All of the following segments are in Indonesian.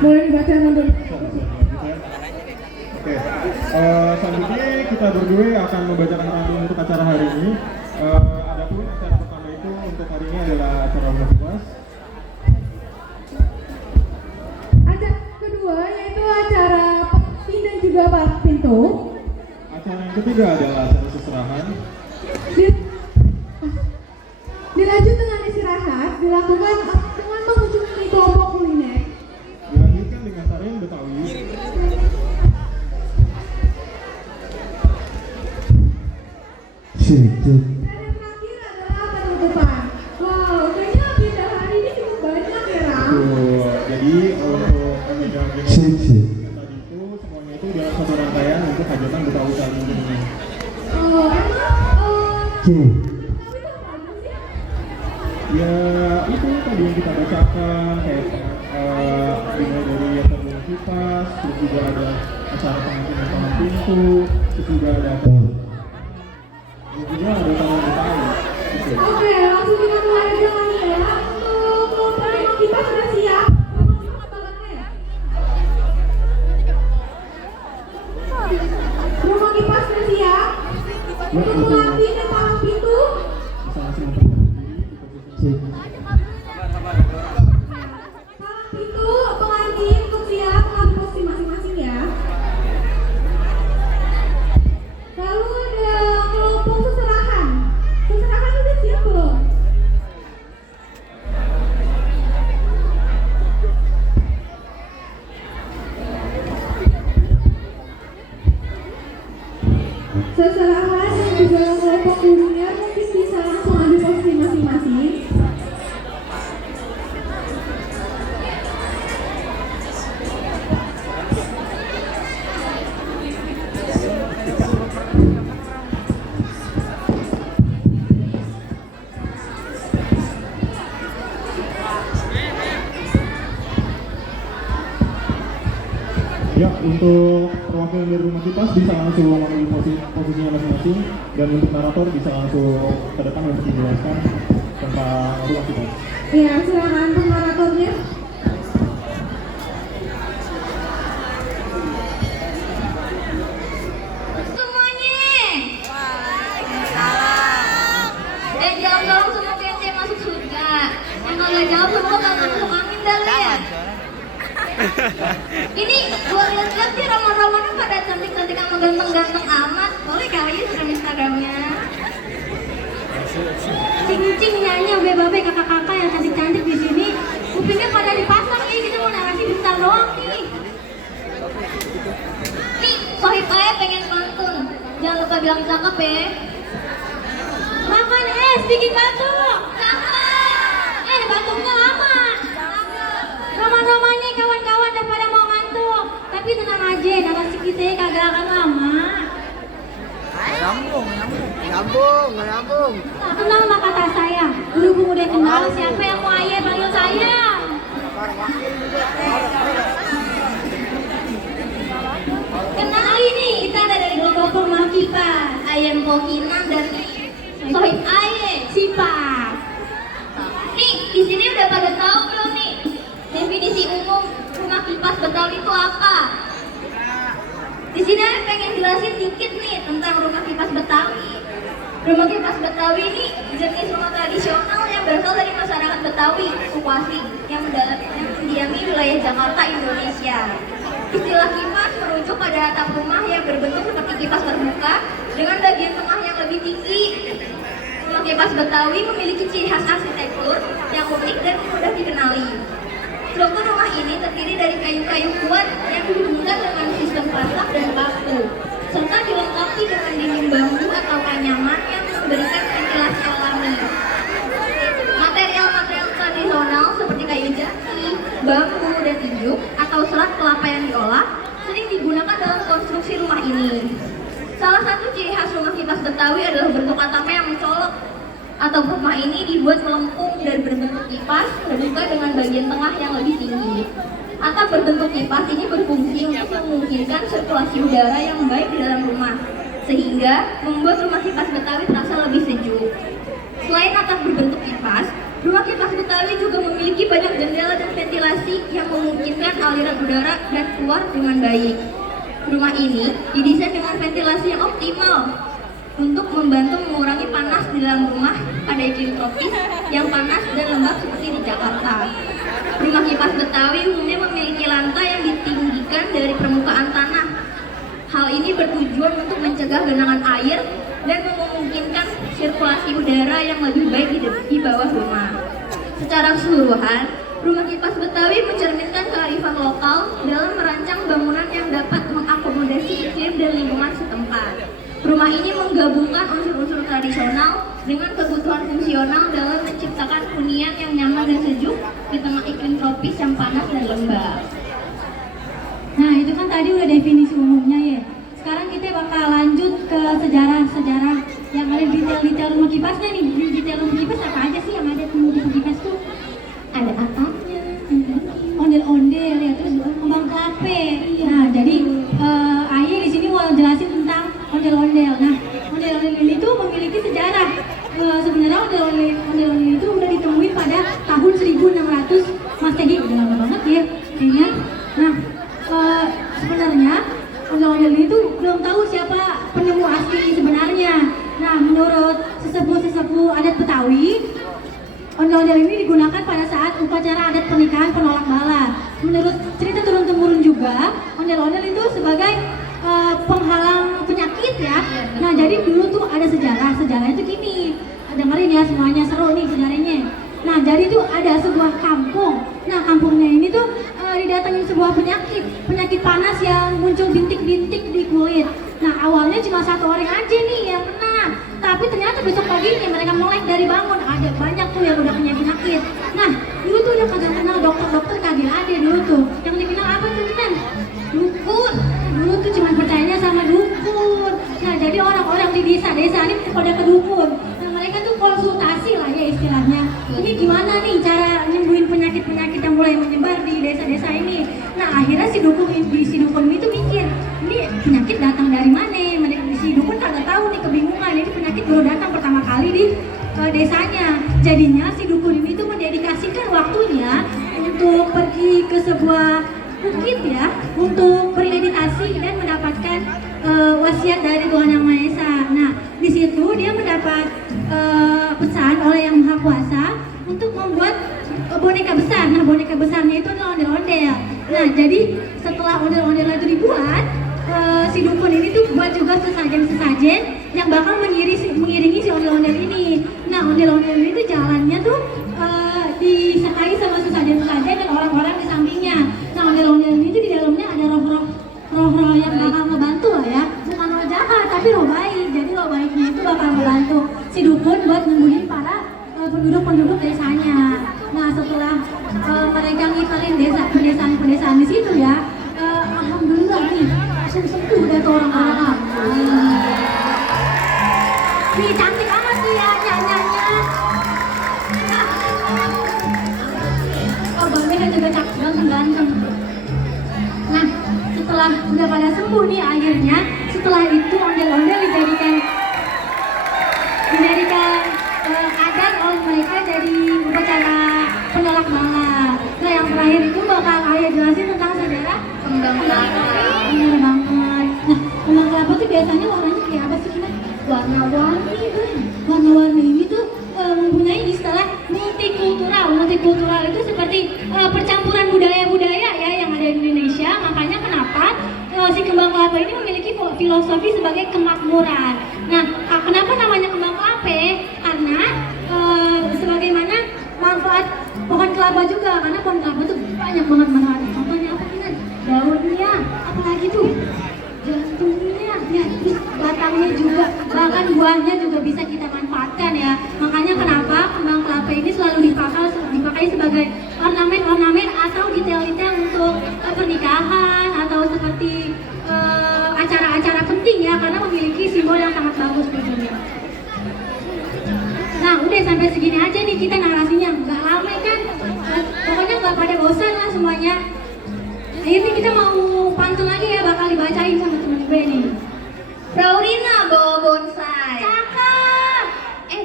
Boleh dibaca untuk. Oke, selanjutnya kita berdua akan membacakan pantun untuk acara hari ini. Adapun acara pertama itu untuk hari ini adalah acara universitas. Acara kedua yaitu acara pengantin dan juga Pak Pintu. Acara yang ketiga adalah acara seserahan. Dilanjut dengan istirahat, dilakukan dengan mengunjungi kelompok kuliner. Dilanjutkan dengan tarian Betawi. Dan yang terakhir adalah penutupan. Wow, kayaknya agenda hari ini cukup banyak ya, Ram. Jadi untuk agenda tadi itu semuanya itu dalam satu rangkaian untuk hajatan Betawi kali ini. Oh, emang Betawi itu apa sih? Ya itu tadi yang kita bacakan kayak dimulai dari terbang kipas, terus juga ada acara pengantin dan palang pintu, terus juga ada juga ada tamu Betawi. Gitu. Oke, langsung kita mulai aja kali ya. Untuk kelompok kita sudah siap. Rumah kipas sudah siap. Untuk pengantin dan palang pintu. Bisa langsung memperkenalkan diri di posisi Palang pintu, pengantin untuk siap mengambil posisi masing-masing ya. Lalu ada kelompok seserahan. Seserahan udah siap belum? Seserahan dan juga kelompok kuliner mungkin bisa langsung ambil posisi masing-masing. Ya, untuk perwakilan dari rumah kipas bisa langsung mengambil posisinya masing-masing, dan untuk narator bisa langsung ke depan untuk menjelaskan tentang rumah kipas. Ya, silakan untuk naratornya. Jawab dong semua BNT masuk surga. Yang kagak jawab semua kagak masuk angin dah lu ya. Ini gua lihat-lihat sih roman-romannya pada cantik-cantik sama ganteng-ganteng amat. Boleh kali ya Instagram Instagramnya. Cing-cing nyanyi babe kakak-kakak yang cantik-cantik di sini. Kupingnya pada dipasang nih, kita mau narasi bentar doang nih. Nih, sohib aja pengen pantun. Jangan lupa bilang cakep ya. Makan es, bikin batuk. Batuknya lama. Roman-romannya kawan-kawan udah pada mau ngantuk. Tapi tenang aja, narasi kita kagak akan lama. Nyambung. Tak kenal mah kata saya. Berhubung udah kenal, siapa yang mau ayah panggil saya? Kenal ini, kita ada dari kelompok rumah kipas. Ayam Pokinan dan sohib aye, Sipak. Nih, di sini udah pada tahu belum nih definisi umum rumah kipas Betawi itu apa? Di sini saya pengen jelasin dikit nih tentang rumah kipas Betawi. Rumah kipas Betawi ini jenis rumah tradisional yang berasal dari masyarakat Betawi, suku asli yang mendiami wilayah Jakarta, Indonesia. Istilah kipas merujuk pada atap rumah yang berbentuk seperti kipas terbuka dengan bagian tengah yang lebih tinggi. Rumah kipas Betawi memiliki ciri khas arsitektur yang unik dan mudah dikenali. Struktur rumah ini terdiri dari kayu-kayu kuat yang dihubungkan dengan sistem pasak dan paku, serta dilengkapi dengan dinding bambu atau anyaman yang memberikan ventilasi alami. Material-material tradisional seperti kayu jati, bambu, dan ijuk atau serat kelapa yang diolah sering digunakan dalam konstruksi rumah ini. Salah satu ciri khas rumah kipas Betawi adalah bentuk atapnya yang mencolok. Atap rumah ini dibuat melengkung dan berbentuk kipas terbuka dengan bagian tengah yang lebih tinggi. Atap berbentuk kipas ini berfungsi untuk memungkinkan sirkulasi udara yang baik di dalam rumah, sehingga membuat rumah kipas Betawi terasa lebih sejuk. Selain atap berbentuk kipas, Rumah kipas Betawi juga memiliki banyak jendela dan ventilasi yang memungkinkan aliran udara dan keluar dengan baik. Rumah ini didesain dengan ventilasi yang optimal untuk membantu mengurangi panas di dalam rumah pada iklim tropis yang panas dan lembab seperti di Jakarta. Rumah kipas Betawi umumnya memiliki lantai yang ditinggikan dari permukaan tanah. Hal ini bertujuan untuk mencegah genangan air dan memungkinkan sirkulasi udara yang lebih baik di bawah rumah. Secara keseluruhan, rumah kipas Betawi mencerminkan kearifan lokal dalam merancang bangunan yang dapat mengakomodasi iklim dan lingkungan setempat. Rumah ini menggabungkan unsur-unsur tradisional dengan kebutuhan fungsional dalam menciptakan hunian yang nyaman dan sejuk di tengah iklim tropis yang panas dan lembab. Nah, itu kan tadi udah definisi umumnya ya. Sekarang kita bakal lanjut ke sejarah-sejarah yang ada detail-detail rumah kipasnya nih. Di detail rumah kipas apa aja sih yang ada di rumah kipas tuh? Ada atapnya, Ondel-ondel ya, terus kembang kelapa. Nah, jadi Aye di sini mau jelasin tentang ondel-ondel. Nah, ondel-ondel ini tuh memiliki sejarah. Sebenarnya ondel-ondel itu udah ditemuin pada tahun 1600 Masehi, udah lama banget ya kayaknya. Nah, sebenarnya ondel-ondel itu belum tahu siapa penemu asli sebenarnya. Nah, menurut sesepuh adat Betawi, ondel-ondel ini digunakan pada saat upacara adat pernikahan penolak bala. Menurut cerita turun-temurun juga, ondel-ondel itu sebagai penghalang penyakit ya. Nah, jadi dulu tuh ada sejarahnya tuh gini. Dengerin ya semuanya, seru nih sejarahnya. Nah, jadi tuh ada sebuah kampung. Nah, kampungnya ini tuh didatengin sebuah penyakit panas yang muncul bintik-bintik di kulit. Nah, awalnya cuma satu orang aja nih yang kena. Tapi ternyata besok paginya mereka melek dari bangun. Ada banyak tuh yang udah punya penyakit. Nah, dulu tuh udah kagak kenal dokter kagak ada dulu tuh. Yang dikenal apa tuh kan? Dukun. Dulu tuh cuma percayanya sama dukun. Nah, jadi orang-orang di desa-desa ini pada ke dukun. Nah, mereka tuh konsultasi lah ya istilahnya. Ini gimana nih cara nyembuhin penyakit-penyakit yang mulai menyebar di desa-desa ini. Nah, akhirnya si dukun ini tuh mikir, ini penyakit datang dari mana? Si dukun kagak tahu nih, kebingungan. Ini penyakit baru datang pertama kali di desanya. Jadinya si dukun ini tuh mendedikasikan waktunya untuk pergi ke sebuah bukit ya, untuk bermeditasi dan mendapatkan wasiat dari Tuhan Yang Maha Esa. Nah, di situ dia mendapat pesan oleh Yang Maha Kuasa untuk membuat boneka besar. Nah, boneka besarnya itu adalah ondel-ondel. Nah, jadi setelah ondel-ondel itu dibuat, si dukun ini tuh buat juga sesajen-sesajen yang bakal mengiringi si ondel-ondel ini. Nah, ondel-ondel ini tuh jalannya tuh disertai sama sesajen-sesajen dan orang-orang di sampingnya. Nah, ondel-ondel ini tuh di dalamnya ada roh-roh yang bakal ngebantu lah ya. Bukan roh jahat, tapi roh baik. Jadi roh baiknya itu bakal membantu si dukun buat nyembuhin para penduduk desanya. Nah, setelah mereka ngitarin pedesaan di situ ya, alhamdulillah nih sembuh udah tuh orang-orang. Nih cantik amat sih ya nyanyinya. Oh, babenya juga cakep ganteng. Nah, setelah udah pada sembuh nih akhirnya, setelah itu ondel-ondel dijadikan adat oleh mereka jadi upacara penolak bala. Nah, yang terakhir itu bakal Ayah jelasin tentang sejarah Kembang kelapa. Bener banget. Nah, kembang kelapa tuh biasanya warnanya kayak apa sih kita? Warna-warni. Warna-warni ini tuh mempunyai istilah multikultural. Multikultural itu seperti percampuran budaya-budaya ya yang ada di Indonesia. Makanya kenapa si kembang kelapa ini memiliki filosofi sebagai kemakmuran. Nah, kenapa namanya kembang kelapa? Karena sebagaimana manfaat pohon kelapa juga, karena pohon kelapa tuh banyak banget manfaatnya. Contohnya apa sih? Daunnya, apalagi tuh jantungnya, ya, terus batangnya juga, bahkan buahnya juga bisa kita manfaatkan ya. Makanya kenapa kembang kelapa ini selalu dipakai sebagai ornamen atau detail-detail untuk pernikahan atau seperti acara-acara penting ya, karena memiliki simbol yang sangat bagus tentunya. Nah, udah sampai segini aja nih kita narasinya, nggak lama kan? Pokoknya nggak pada bosan lah semuanya. Akhirnya kita mau pantun lagi ya, bakal dibacain sama temen gue nih. Raurina bawa bonsai. Cakep!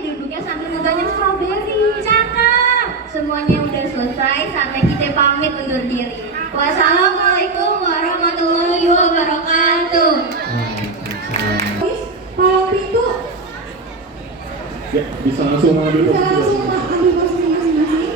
Duduknya sambil ngeganyang strawberry. Cakep! semuanya udah selesai, saatnya kita pamit undur diri. Wassalamualaikum warahmatullahi wabarakatuh. Kalau pintu Ya, bisa langsung mengambil bisa langsung posisi. ambil posisi masing-masing.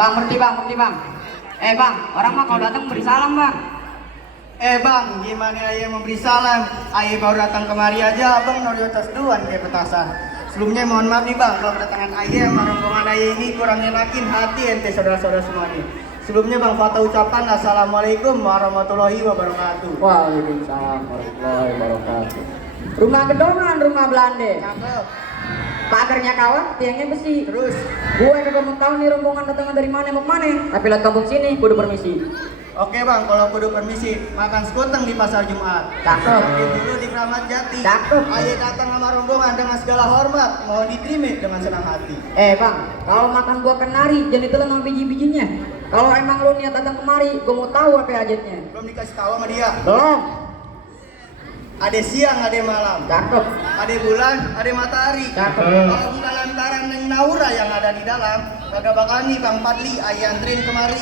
Bang, berhenti bang. Bang, orang mah kalau datang beri salam bang. Bang, gimana ayah memberi salam? Ayah baru datang kemari aja, abang norios duluan kayak petasan. Sebelumnya mohon maaf nih bang, kalau kedatangan ayah sama rombongan ayah ini kurang nyenakin hati ente saudara-saudara semuanya. Sebelumnya bang, fatah ucapan Assalamualaikum warahmatullahi wabarakatuh. Waalaikumsalam warahmatullahi wabarakatuh. Rumah gedongan, rumah Belanda. Cakep. Pagarnya kawan, tiangnya besi. Terus, Gue kagak mau tahu nih rombongan datangnya dari mana mau kemana. Tapi lihat kampung sini, kudu permisi. oke bang, kalau kudu permisi, makan sekuteng di pasar Jumat. Cakep. Mampir dulu di Kramat Jati. Cakep. Ayah datang sama rombongan dengan segala hormat, mohon diterima dengan senang hati. Bang, kalau makan buah kenari, jangan ditelan sama biji-bijinya. Kalau emang lu niat datang kemari, gue mau tahu apa hajatnya. Belum dikasih tahu sama dia. Belum. Ada siang, ada malam. Cakep. Ada bulan, ada matahari. Cakep. Kalau bukan lantaran Neng Naura yang ada di dalam, kagak bakal nih Bang Padli ayah anterin kemari.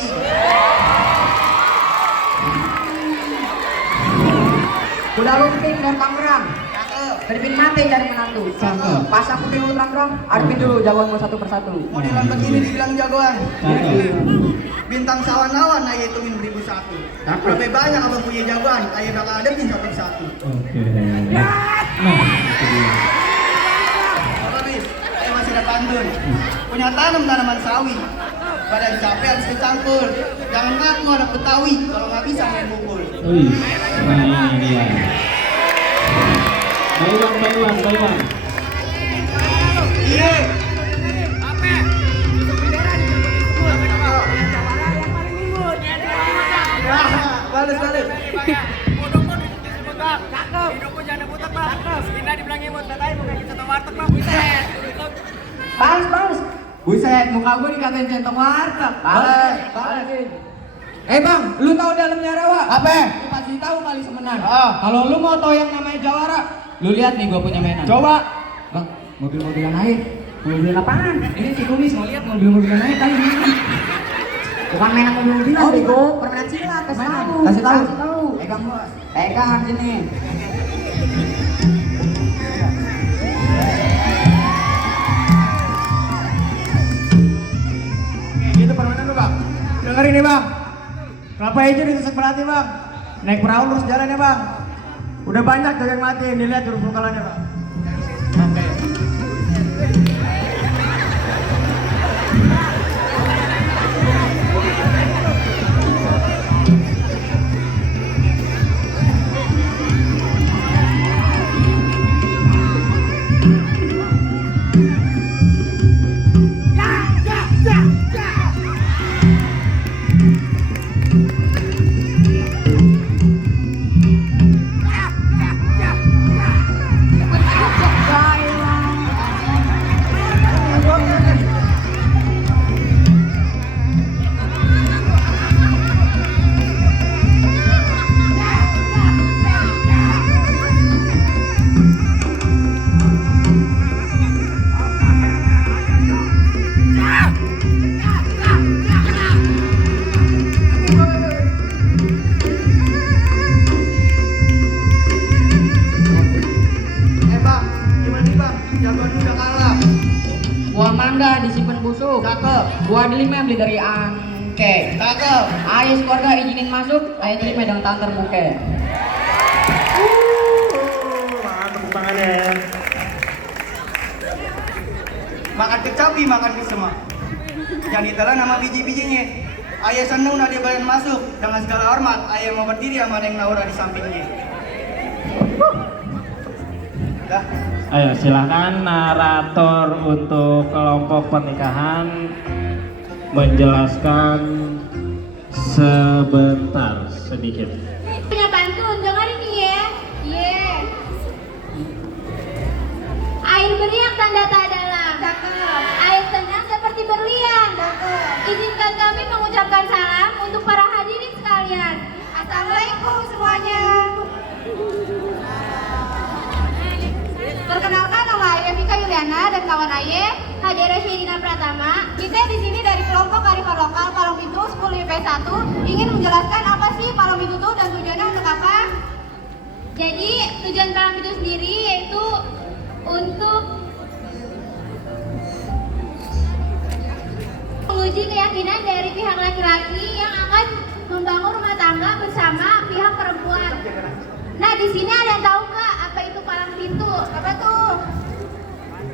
Udah lumping dan Tangerang. Cakep. Terpin mati cari menantu. Cakep. Pasang putih lu Tangerang, adepin dulu jagoanmu satu persatu. Modelan begini dibilang jagoan. Bintang sawan-awan ayah hitungin 1001. Berapa banyak abang punya jagoan, ayah bakal adepin satu persatu. Oke. Nah, itu dia. Apa bis? Ayah masih ada pantun. Punya tanam tanaman sawi. Badan capek harus kecangkul. Jangan ngaku anak Betawi kalau nggak bisa main mukul. Wih, nah ini dia. Baiwan. Iya. Balik. Balas. Buset, muka gue dikatain centong warteg. Balas. Bang, lu tahu dalamnya rawa? Apa? Lu pasti tahu kali semenan. Kalau lu mau tahu yang namanya jawara, lu lihat nih gua punya mainan. Coba. Bang, mobil-mobilan air. Mobil apaan? Ini si Kumis mau lihat mobil-mobilan air tadi. Bukan mainan mobil-mobilan, bego. Permainan silat, kasih tahu. Pegang, Bos. Pegang sini. Gitu permainan lu bang. Dengerin nih bang. Kelapa hijau ditusuk berarti bang. Naik perahu lurus jalannya bang. Udah banyak tuh yang mati, dilihat huruf vokalannya bang. Oke. busuk. Cakep. Gua delima beli dari Angke. Cakep. Ayo keluarga izinin masuk, ayo terima dengan tangan terbuka. Mantap tepuk tangannya. Makan kecapi, makan kesemak. Jangan ditelan nama biji-bijinya. Ayah seneng nah dia balian masuk. Dengan segala hormat, ayah mau berdiri sama yang Naura di sampingnya. Dah. Ayo silakan narator untuk kelompok pernikahan menjelaskan sebentar sedikit. Punya pantun, dengerin nih ya. Air beriak tanda tak dalam. Air tenang seperti berlian. Izinkan kami mengucapkan salam untuk para hadirin sekalian. Assalamualaikum semuanya. Perkenalkan, nama Ayah Vika Yuliana dan kawan Ayah Hajara Syedina Pratama. Kita di sini dari kelompok Kearifan Lokal Palang Pintu 10 IP1 ingin menjelaskan apa sih Palang Pintu itu dan tujuannya untuk apa. Jadi tujuan Palang Pintu sendiri yaitu untuk menguji keyakinan dari pihak laki-laki yang akan membangun rumah tangga bersama pihak perempuan. Nah, di sini ada yang tahu nggak apa itu palang pintu? Apa tuh?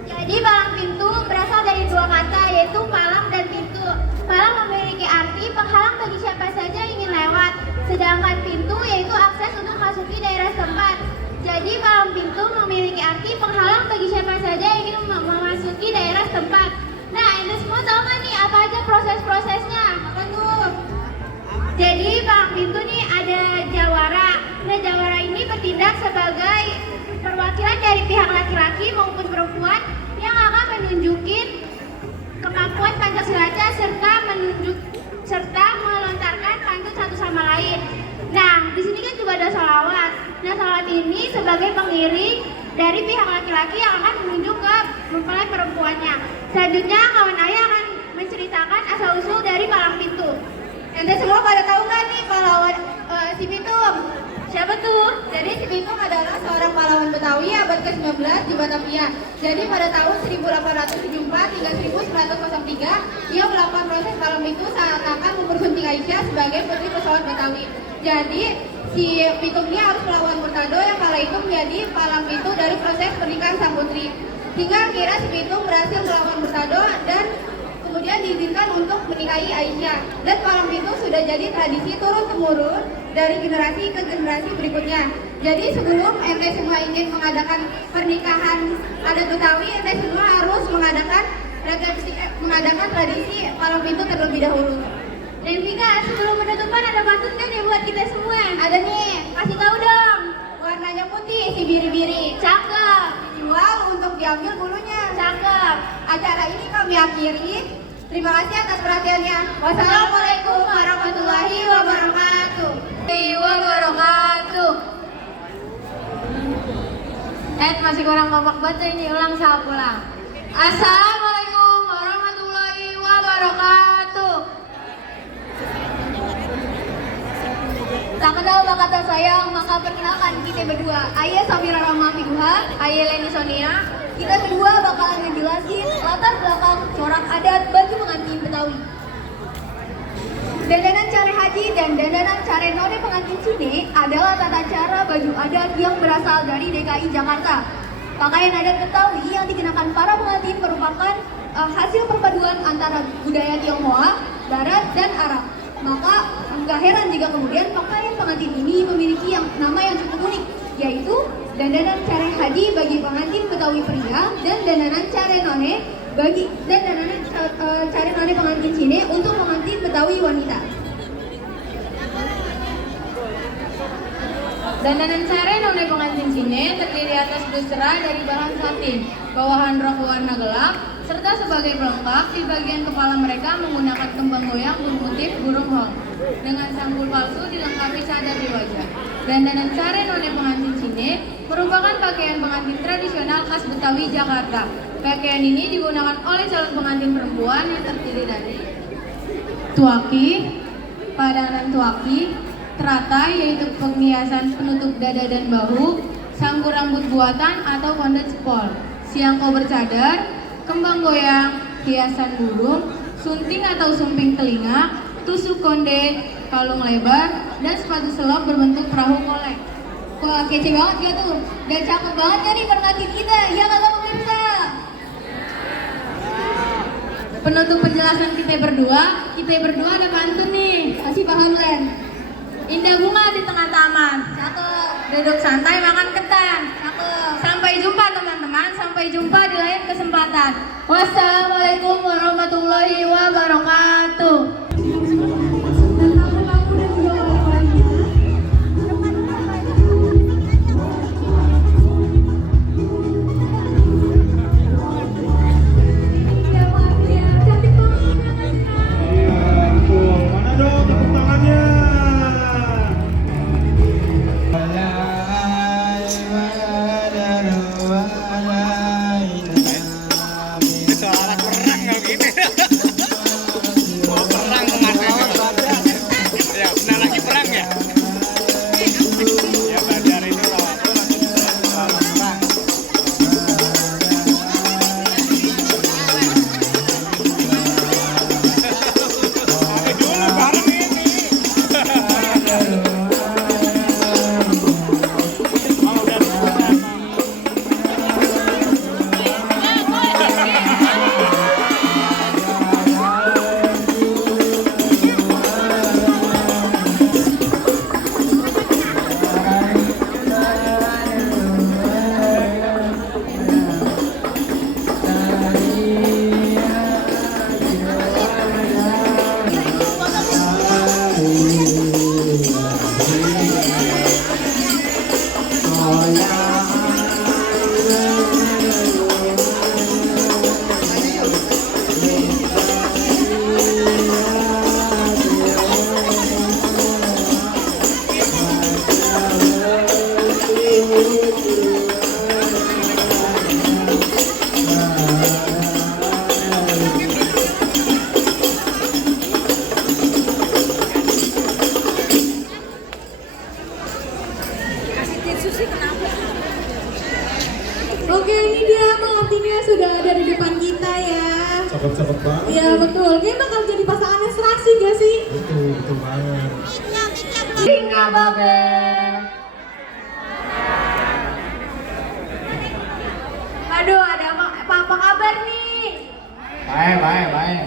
Jadi palang pintu berasal dari dua kata yaitu palang dan pintu. Palang memiliki arti penghalang bagi siapa saja yang ingin lewat, sedangkan pintu yaitu akses untuk masuki daerah setempat. Jadi palang pintu memiliki arti penghalang bagi siapa saja yang ingin memasuki daerah setempat. Nah, Anda semua tahu nggak nih apa aja proses-prosesnya? Apa tuh? Jadi palang pintu nih ada jawara. Nah, jawara ini bertindak sebagai perwakilan dari pihak laki-laki maupun perempuan yang akan menunjukin kemampuan Pancasila serta melontarkan pantun satu sama lain. Nah, di sini kan juga ada sholawat. Nah, sholawat ini sebagai pengiring dari pihak laki-laki yang akan menunjuk ke mempelai perempuannya. Selanjutnya, kawan Ayah akan menceritakan asal-usul dari palang pintu. Anda semua pada tahu nggak nih pahlawan si Pitung? Siapa tuh? Jadi si Pitung adalah seorang pahlawan Betawi abad ke-19 di Batavia. Jadi pada tahun 1874 hingga 1903 ia melakukan proses palang pintu saat akan mempersunting Aisyah sebagai putri pesawat Betawi. Jadi si Pitung ini harus melawan Murtado yang kala itu menjadi palang pintu dari proses pernikahan sang putri. Hingga akhirnya si Pitung berhasil melawan Murtado dan kemudian diizinkan untuk menikahi Aisyah. Dan palang pintu sudah jadi tradisi turun-temurun dari generasi ke generasi berikutnya. Jadi sebelum ente semua ingin mengadakan pernikahan adat Betawi, ente semua harus mengadakan tradisi palang pintu terlebih dahulu. Dan Vika, sebelum penutupan ada pantun kan yang buat kita semua? Ada nih, kasih tahu dong. Warnanya putih, si biri-biri. Cakep. Dijual untuk diambil bulunya. Cakep. Acara ini kami akhiri. Terima kasih atas perhatiannya. Wassalamualaikum warahmatullahi wabarakatuh. Masih kurang kompak baca ini, ulang salah pulang. Assalamualaikum warahmatullahi wabarakatuh. Tak kenal maka tak sayang, maka perkenalkan kita berdua. Ayah Samira Rahma Figuha, Ayah Leni Sonia. Kita berdua bakalan ngejelasin latar belakang corak adat baju pengantin Betawi. Dandanan care haji dan dandanan care none pengantin sini adalah tata cara baju adat yang berasal dari DKI Jakarta. Pakaian adat Betawi yang dikenakan para pengantin merupakan hasil perpaduan antara budaya Tionghoa, Barat, dan Arab. Maka enggak heran jika kemudian pakaian pengantin ini memiliki nama yang cukup unik, yaitu dandanan care haji bagi pengantin Betawi pria dan dandanan care none care none pengantin Cine untuk pengantin Betawi wanita. Dandanan care none pengantin Cine terdiri atas busra dari bahan satin, bawahan rok warna gelap, serta sebagai pelengkap di bagian kepala mereka menggunakan kembang goyang bermotif burung hong dengan sanggul palsu dilengkapi cadar di wajah. Dandanan care none pengantin Cine merupakan pakaian pengantin tradisional khas Betawi Jakarta. Pakaian ini digunakan oleh calon pengantin perempuan yang terdiri dari tuaki, padanan tuaki, teratai yaitu penghiasan penutup dada dan bahu, sangkur rambut buatan atau kondet spol, siangko bercadar, kembang goyang, hiasan burung, sunting atau sumping telinga, tusuk konde, kalung lebar, dan sepatu selop berbentuk perahu kolek. Wah, kece banget ya tuh. Dan cakep banget ya nih pengantin kita. Ya kakak pemirsa. Penutup penjelasan kita berdua ada pantun nih. Kasih paham Len. Indah bunga di tengah taman. Cakep. Duduk santai makan ketan. Cakep. Sampai jumpa teman-teman. Sampai jumpa di lain kesempatan. Wassalamualaikum warahmatullahi wabarakatuh. Oke, ini dia pengantinnya sudah ada di depan kita ya. Cakep-cakep banget. Iya betul, kayaknya bakal jadi pasangannya serasi gak sih? Betul banget. Singa babe. Aduh, ada apa kabar nih? Baik.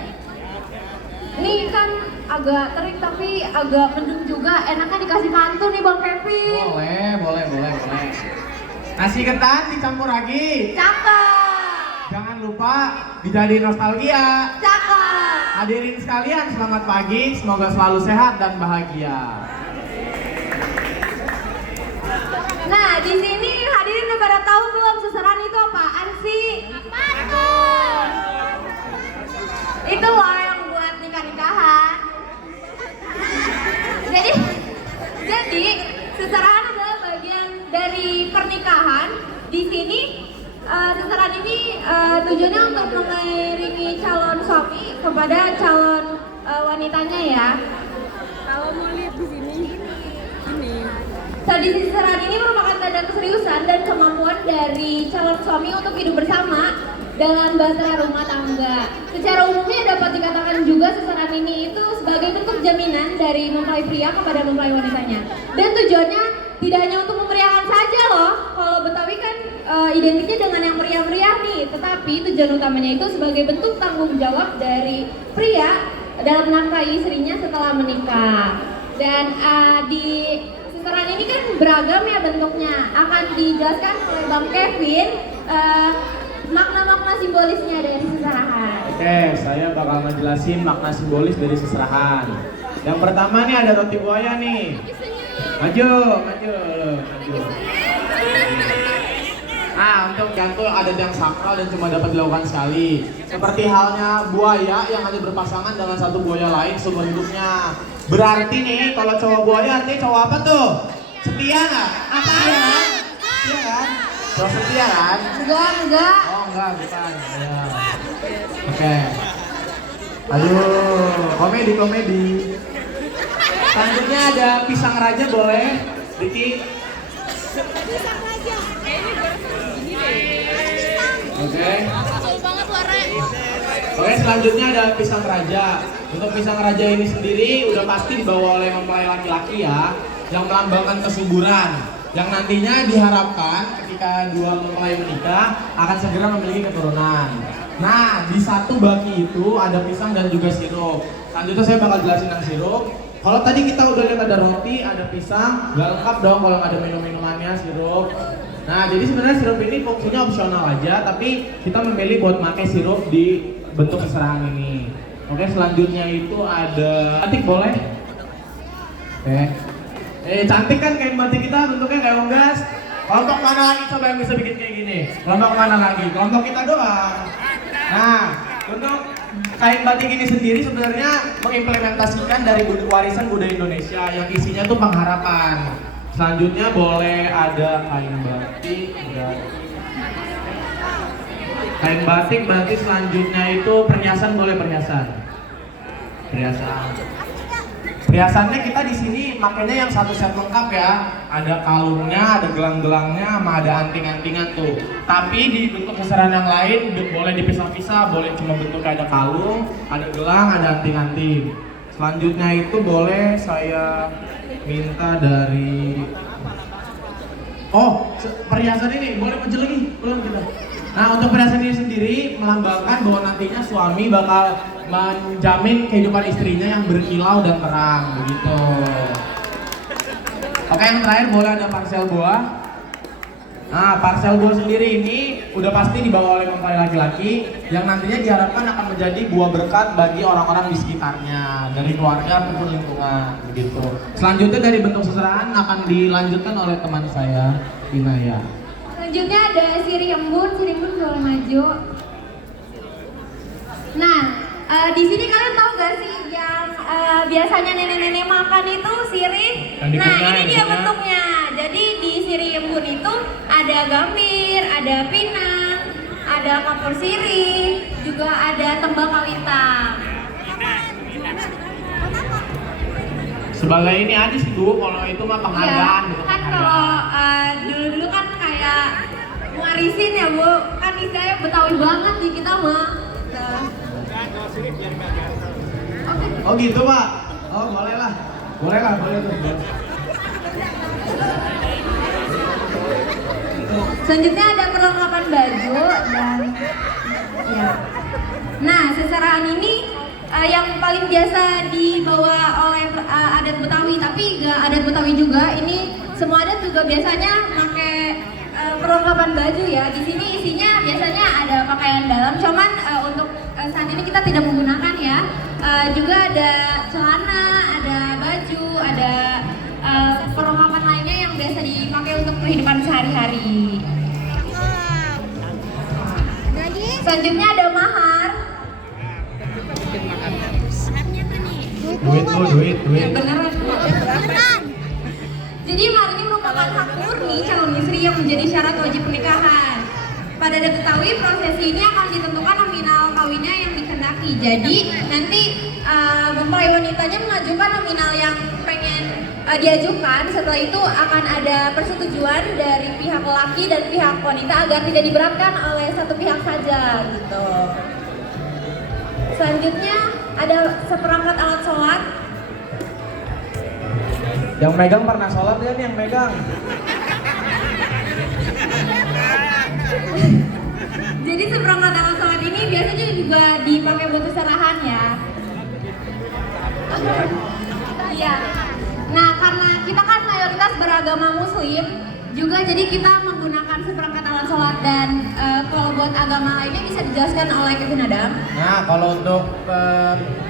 Nih kan agak terik tapi agak mendung juga. Enaknya dikasih pantun nih Bang Kevin. Boleh. Nasi ketan dicampur lagi. Cakep. Jangan lupa dijadiin nostalgia. Cakep. Hadirin sekalian, selamat pagi. Semoga selalu sehat dan bahagia. Nah, di sini hadirin udah pada tahu belum seseran itu apaan sih? Pantun. Itu loh yang buat nikah-nikahan. Jadi seserahan adalah bagian dari pernikahan. Di sini seserahan ini tujuannya untuk mengiringi calon suami kepada calon wanitanya ya. Kalau mau lihat di sini, ini. Tradisi seserahan ini merupakan tanda keseriusan dan kemampuan dari calon suami untuk hidup bersama dalam bahtera rumah tangga. Secara umumnya dapat dikatakan juga seserahan ini itu sebagai bentuk jaminan dari mempelai pria kepada mempelai wanitanya. Dan tujuannya tidak hanya untuk memeriahkan saja loh. Kalau Betawi kan identiknya dengan yang meriah-meriah nih, tetapi tujuan utamanya itu sebagai bentuk tanggung jawab dari pria dalam menafkahi istrinya setelah menikah. Dan di seserahan ini kan beragam ya bentuknya. Akan dijelaskan oleh Bang Kevin makna-makna simbolisnya dari seserahan. Oke, saya bakal ngejelasin makna simbolis dari seserahan. Yang pertama nih ada roti buaya nih. Maju. Nah, untuk gantul adat yang sakral dan cuma dapat dilakukan sekali. Seperti halnya buaya yang hanya berpasangan dengan satu buaya lain seumur hidupnya. Berarti nih, kalau cowok buaya artinya cowok apa tuh? Setia nggak? Apa ya? Setia kan? Cowok setia kan? Enggak. Oh enggak, bukan. Ya. Oke. Aduh, komedi. Selanjutnya ada pisang raja boleh, Diki. Oke. Jauh banget warnanya. Oke, selanjutnya ada pisang raja. Untuk pisang raja ini sendiri udah pasti dibawa oleh mempelai laki-laki ya, yang melambangkan kesuburan, yang nantinya diharapkan ketika dua mempelai menikah akan segera memiliki keturunan. Nah, di satu baki itu ada pisang dan juga sirup. Selanjutnya saya bakal jelasin yang sirup. Kalau tadi kita udah lihat ada roti, ada pisang, nggak lengkap dong kalau nggak ada minum-minumannya sirup. Nah, jadi sebenarnya sirup ini fungsinya opsional aja, tapi kita memilih buat pakai sirup di bentuk keserahan ini. Oke, selanjutnya itu ada batik, boleh? Oke. Cantik kan kain batik kita, bentuknya kayak unggas. Kelompok mana lagi coba yang bisa bikin kayak gini? Kelompok mana lagi? Kelompok kita doang. Nah, untuk kain batik ini sendiri sebenarnya mengimplementasikan dari warisan budaya Indonesia yang isinya tuh pengharapan. Selanjutnya boleh ada kain batik. Kain batik berarti selanjutnya itu perhiasan, boleh perhiasan. Perhiasannya kita di sini makanya yang satu set lengkap ya. Ada kalungnya, ada gelang-gelangnya, sama ada anting-antingan tuh. Tapi di bentuk keserahan yang lain boleh dipisah-pisah, boleh cuma bentuknya ada kalung, ada gelang, ada anting-anting. Selanjutnya itu boleh saya minta dari perhiasan ini, boleh maju lagi, belum kita. Nah, untuk perhiasan ini sendiri melambangkan bahwa nantinya suami bakal menjamin kehidupan istrinya yang berkilau dan terang, begitu. Oke, yang terakhir boleh ada parsel buah. Nah, parsel buah sendiri ini udah pasti dibawa oleh mempelai laki-laki yang nantinya diharapkan akan menjadi buah berkat bagi orang-orang di sekitarnya, dari keluarga maupun lingkungan, begitu. Selanjutnya dari bentuk seserahan akan dilanjutkan oleh teman saya, Inaya. Selanjutnya ada sirih embun boleh maju. Nah, di sini kalian tahu gak sih yang biasanya nenek-nenek makan itu sirih? Nah, ini dia bentuknya. Jadi di sirih embun itu ada gambir, ada pinang, ada kapur sirih, juga ada tembakau hitam. Sebagai ini aja sih Bu, kalau itu mah penghargaan. Iya, kan kalau dulu-dulu kan kayak ngarisin ya Bu, kan istilahnya Betawi banget di kita mah. Oh gitu Pak? Oh boleh lah. Boleh tuh. Selanjutnya ada perlengkapan baju dan ya. Nah, seserahan ini yang paling biasa dibawa oleh adat Betawi, tapi gak adat Betawi juga. Ini semua adat juga biasanya pakai perlengkapan baju ya. Di sini isinya biasanya ada pakaian dalam, cuman untuk saat ini kita tidak menggunakan ya. Juga ada celana, ada baju, ada perlengkapan lainnya yang biasa dipakai untuk kehidupan sehari-hari. Selanjutnya ada mahar. Duit. Ya beneran. Jadi mahar ini merupakan hak murni calon istri yang menjadi syarat wajib pernikahan. Pada adat Betawi, prosesi ini akan ditentukan nominal kawinnya yang dikehendaki. Jadi nanti mempelai wanitanya mengajukan nominal yang pengen diajukan. Setelah itu akan ada persetujuan dari pihak laki dan pihak wanita agar tidak diberatkan oleh satu pihak saja gitu. Selanjutnya ada seperangkat alat sholat. Yang megang pernah sholat ya nih yang megang. Jadi seperangkat alat sholat ini biasanya juga dipakai buat seserahan ya. Iya. Nah, karena kita kan mayoritas beragama Muslim, juga jadi kita menggunakan seperangkat alat sholat dan kalau buat agama lainnya bisa dijelaskan oleh Kevin Adam. Nah, kalau untuk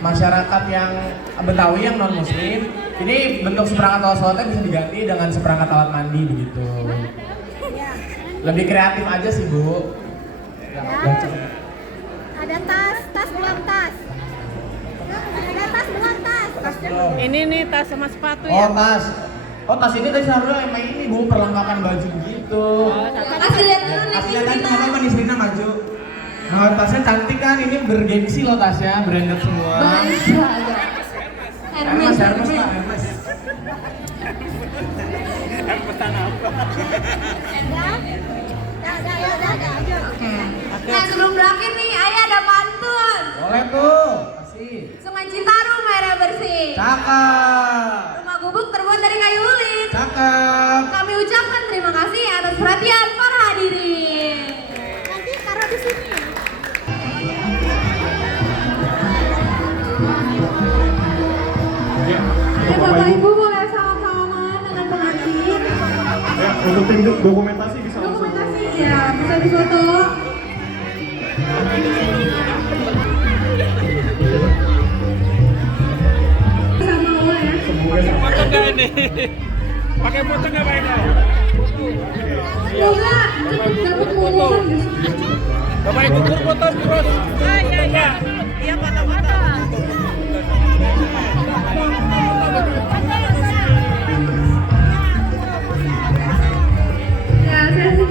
masyarakat yang Betawi yang non Muslim, ini bentuk seperangkat alat sholatnya bisa diganti dengan seperangkat alat mandi begitu. Lebih kreatif aja sih Bu. Ada tas belum tas. Ada tas belum tas. Ini nih tas sama sepatu Oh ya. tas. Oh tas ini tadi seharusnya emang ini Bu, perlengkapan baju begitu. Kasih lihat dulu nih Kasih lihat aja nggak apa-apa nih Srina maju. Nah tasnya cantik kan, ini bergengsi loh tasnya, branded semua. Hermes Pak, Hermes. Nah, sebelum berakhir nih, Ayah ada pantun. Boleh tuh. Kasih. Sungai Citarum airnya bersih. Cakep. Rumah gubuk terbuat dari kayu ulin. Cakep. Kami ucapkan terima kasih atas perhatian para hadirin. Nanti taruh di sini. Ya, Bapak Ibu boleh salam-salaman dengan pengantin. Ya, untuk tim dokumentasi bisa langsung. Dokumentasi ya, bisa difoto. Sama boleh ya. Semoga Foto nggak ini? Pakai foto nggak Pak Eko? Semoga cepat dapat lulusan guys. Bapak Eko foto terus. Iya. Iya foto-foto. Ya, saya sih.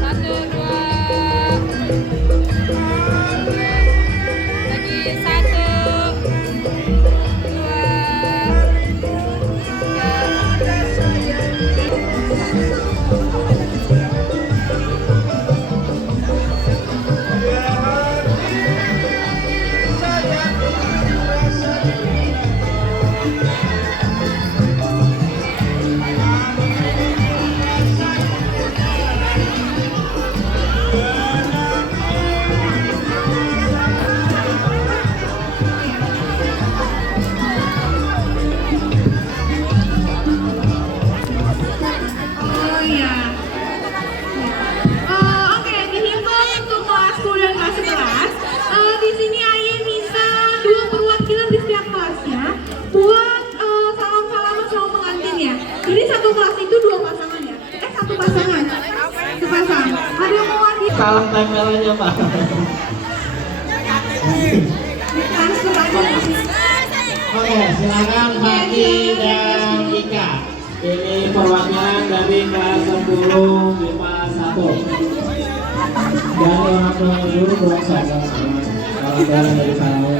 Satu, dua. Lagi satu, dua, Oh iya. Oke, dihimbau untuk kelas 10 dan kelas 11. Di sini Aye minta 2 perwakilan di setiap kelasnya buat salam-salaman sama pengantin ya. Jadi satu kelas itu 2 pasangan ya. Satu pasangan. Sepasang. Ada yang mau hadir? Salam tempelannya Pak. Transfer aja. Oke, silakan Faki dan Ika. Ini perwakilan dari kelas 10 MIPA 1. Dan orang tua dulu doang saja. Orang tua dari saya.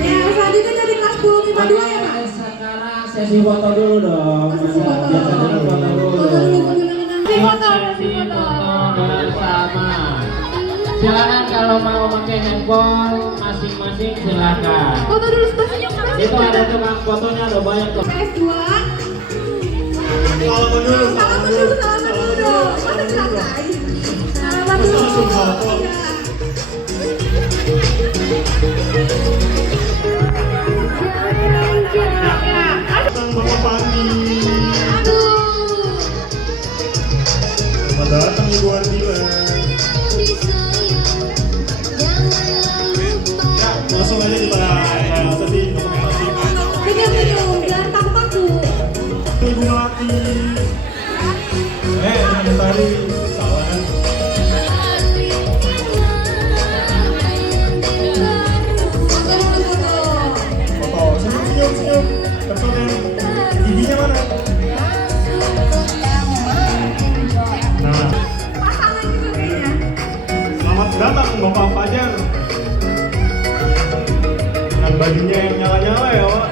Ya, selanjutnya dari kelas 10 MIPA 2 ya Pak. Sekarang sesi foto dulu dong. Sesi foto. Biasanya foto dulu. Foto dulu, foto dulu. Sesi foto, Sesi sesi foto foto. bersama. Silakan kalau mau pakai handphone masing-masing silakan. Foto dulu sebentar. Itu ada tukang fotonya ada banyak tuh. PS2. Salaman dulu. Salaman dulu dong. Masa santai. Salaman dulu. Langsung foto. Ya. Datang Bapak Fandi. Aduh. Selamat datang Ibu Ardila. Ya, langsung aja kita sesi dokumentasi. Senyum, jangan kaku-kaku. Ibu Mati. Jangan tadi salah kan? Foto, senyum. Terus giginya mana? Nah, Pasangan juga kayaknya. selamat datang Bapak Fajar. Dengan bajunya yang nyala-nyala ya Pak.